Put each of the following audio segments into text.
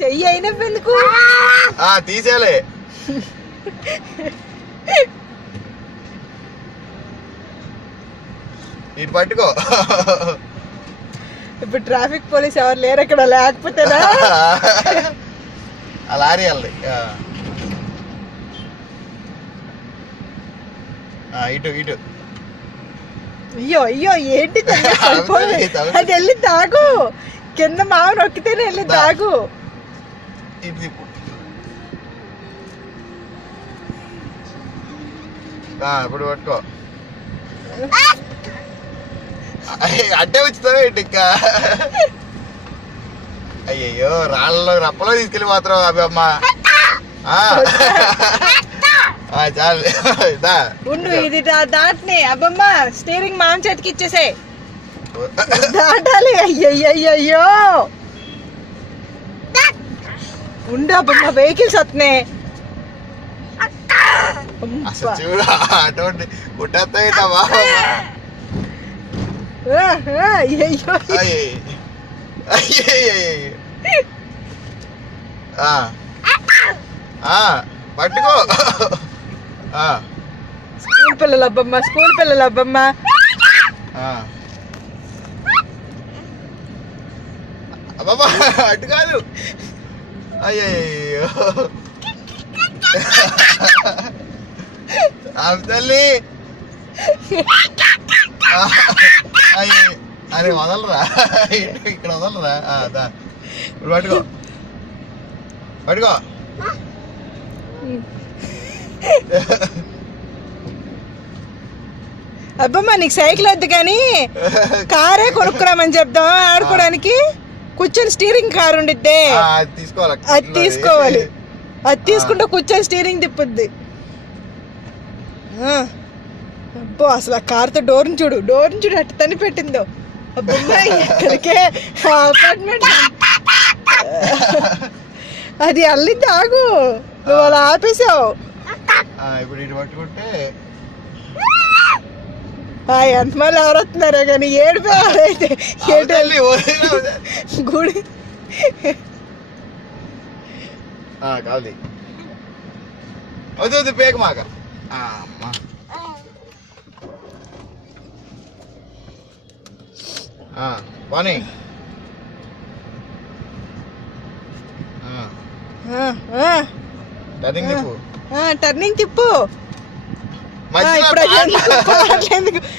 చెయ్యి అయినా ఎందుకు తీసేయాలి. ఇటు పట్టుకో. ఇప్పుడు ట్రాఫిక్ పోలీస్ ఎవరు లేరు అక్కడ, లేకపోతేనా ఆ లారీ వెళ్ళి ఇటు ఇటు. అయ్యో అయ్యో ఏంటి అది వెళ్ళి తాగు, కింద మావ నొక్కితేనే వెళ్ళి తాగు. ఇటు తిప్పు. ఇప్పుడు పట్టుకో. అడ్డే వచ్చుతావు ఏంటి ఇంకా. అయ్యయ్యో రాళ్ళలో రప్పలో తీసుకెళ్ళి మాత్రం అవి అమ్మ. చాలు ఉండు, ఇది దాటనే అబ్బమ్మ స్టీరింగ్ మామ చేతికి ఇచ్చేసే. దాటాలి. అయ్యయ్యో ఉండు అబ్బమ్మ, వెహికల్స్ వస్తున్నాయి. అసలు చూడు అటువంటి కుట్టేస్తాయిటమ్మా. పట్టుకో. స్కూల్ పిల్లలు అబ్బమ్మ, స్కూల్ పిల్లలు అబ్బమ్మ. అబ్బమ్మా అటు కాదు. అయ్యో తల్లి. అరే వదలరా, ఇక్కడ వదలరా. ఇప్పుడు పట్టుకో పట్టుకో. అబ్బమ్మ నీకు సైకిల్ వద్దు కానీ కారే కొనుక్కురామని చెప్దాం ఆడుకోవడానికి. కూర్చొని స్టీరింగ్ కారు ఉండిద్దే, అది తీసుకోవాలి. అది తీసుకుంటే కూర్చొని స్టీరింగ్ తిప్పుద్ది. అబ్బో అసలు ఆ కార్తో డోర్ని చూడు అట్ట తని పెట్టిందో. అబ్బమ్మ ఇక్కడికే అపార్ట్మెంట్. అది అల్లింది, ఆగు నువ్వు అలా ఆపేసావు. ఇప్పుడు ఇటు పట్టుకుంటే ఎంతమంది ఎవరు వస్తున్నారో కానీ ఏడిపోయారైతే గుడి కాదు వద్దు పేక మాక. పోనీ టర్నింగ్ తిప్పు.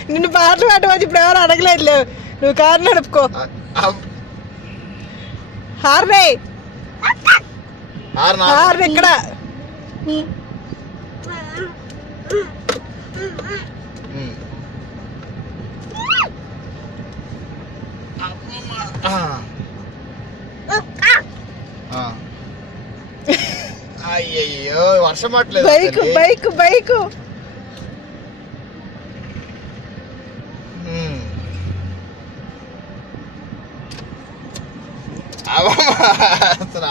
నిన్ను పాటలు పాడమని ఇప్పుడు ఎవరు అడగలేదు. నువ్వు కారు నడుపుకో. హార్న్ ఇక్కడ. అయ్యయ్యో వర్షం పట్టలేదు. బైక్ అసలు